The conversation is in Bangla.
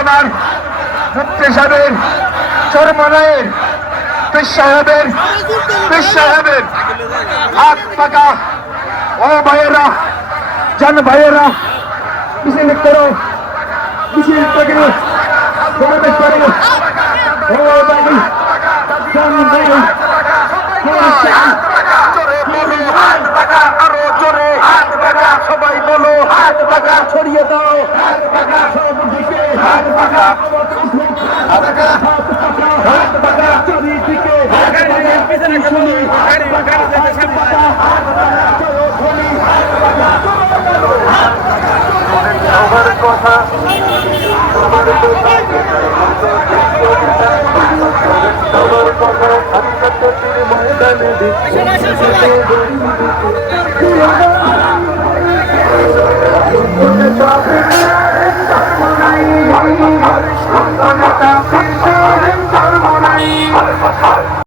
আমার মুক্তি সাহেবের চরমনায়ের পীর সাহেবের হাত পাকা ও ভাইয়েরা জান ভাইয়েরা মিছিল করো মিছিল থেকে প্রবেশ করো ও ভাই জান ভাই আরো জোরে হাত পাকা সবাই বলো হাত পাকা ছড়িয়ে দাও হাত পাকা সব দিকে হাত পাকা হাত পাকা চারিদিকে পিছনে শুনি হাত পাকা আমার কথা আমার কথা ময়দানে দিচ্ছি